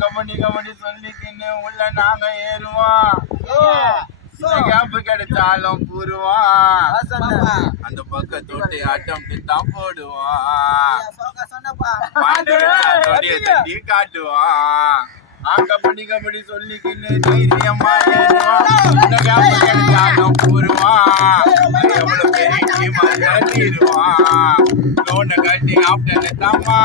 கபடி கபடி சொல்லிக்கின்னு உள்ள நாங்க ஏறுவோம். கேப்பு கிடைச்சாலும் கூறுவோம். அந்த பக்கம் தொட்டி ஆட்டம் தான் போடுவோம். தட்டி காட்டுவோம். கபடி கபடி சொல்லிக்கின்னு தைரியமா ஏறுவோம். கேப்பு கிடைச்சாலும் கூறுவோம். எவ்வளவு பெரிய டீமா நடத்திடுவோம். லோனை கட்டி ஆப்டன்னு தாமா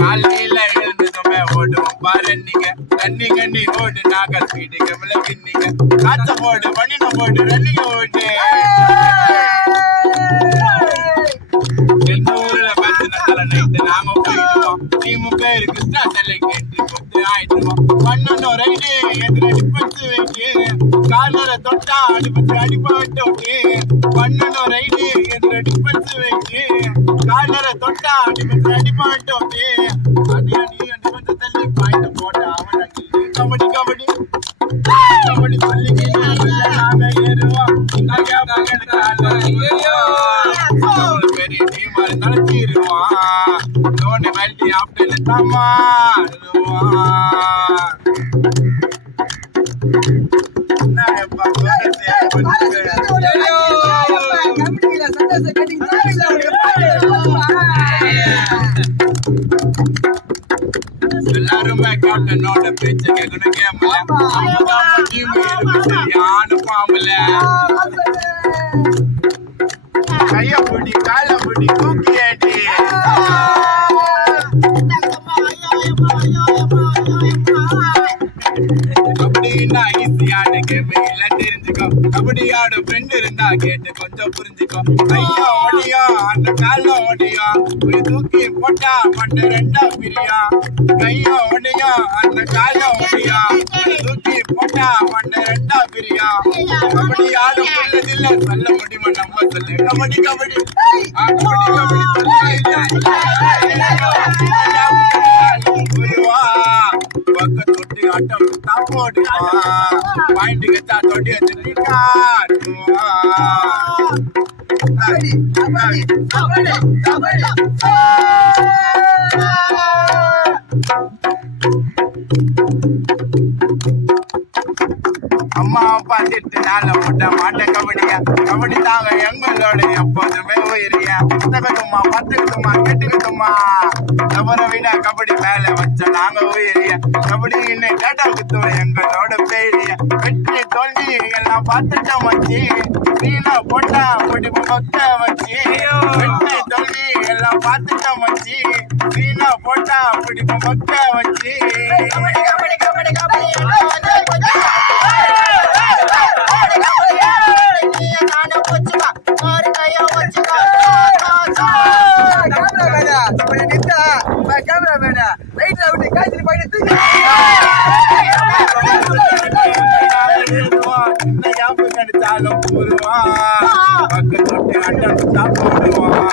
காலையில எழுந்ததுமே ஓடுவோம் பாரு நீங்க. ரன்னிங்க நீ ஓடு நாங்க ஸ்பீடுங்க விளக்குனீங்க. காத்த போடு பண்ணின போடு ரன்னிங்க ஓடு. எந்த ஊர்ல பேசினால நைட்டு நாங்க போயிடுவோம். டீமு பேரு கிருஷ்ணா செல்லை கேட்டு கொத்து ஆயிடுவோம். பண்ணணும் ரைடு எதிர டிஃபென்ஸ் வைக்கு. காலர தொட்டா அடிபட்டு அடிபட்டு பண்ணணும் ரைடு எதிர டிஃபென்ஸ் வைக்கு. காலர தொட்டா அடிபட்டு அடிபட்டு அது நீ கொஞ்சம் தள்ளி பாயிண்ட் போட்டா அவன் கபடி கபடி கபடி சொல்லி நாங்க ஏறுவோம். பெரிய டீம் நடத்திடுவான். லோனை கட்டி ஆப்டன்னு தாமா எல்லாருமே கேப்டனோட பேச்ச கேட்கணும். கேமல யானு பாம்பல கைய பிடி கால பிடி தூக்கி ஏடி. கபடின்னா ஈஸியான கேம் இல்ல தெரிஞ்சுக்கோ. கபடியோட ஃப்ரெண்ட் இருந்தா கேட்டு கொஞ்சம் புரிஞ்சுக்கோ. ஐயோ ஓடியோ அந்த கால ஓடியோ தூக்கி போட்டா மண்ணு ரெண்டா பிரியா. கையோ ஓடியோ அந்த கால ஓடியோ தூக்கி போட்டா மண்ணு ரெண்டா பிரியா. கபடி யாரும் சொல்லதில்ல சொல்ல முடியுமா நம்ம சொல்லு. கபடி கபடி கபடி கபடி பக்க தொட்டி ஆட்டம் தான் போடுவான். பாயிண்ட் கச்சா தொட்டி வச்சு அம்மா அப்பா திட்டு நாள போட்ட மாட்ட கபடியா. கபடி தாங்க எங்களோட எப்போதுமே உயிரியா. புத்தகத்துமா பத்துக்கத்துமா கேட்டுக்கத்துமா. கபரை விட கபடி மேல வச்ச நாங்க உயிரியா. கபடி இன்னும் கேட்டா குத்துவோம் எங்களோட பேரியா. வெற்றி தோல்வி எல்லாம் பார்த்துட்டோம் வச்சு. வீணா போட்டா முடிப்பு மொத்த வச்சு. வெற்றி தோல்வி எல்லாம் பார்த்துட்டோம் வச்சு. வீணா போட்டா முடிப்பு மொத்த வச்சு. கிடைச்சாலும் போடுவான். பக்க தொட்டி அட்டம் சாப்பிடுவான்.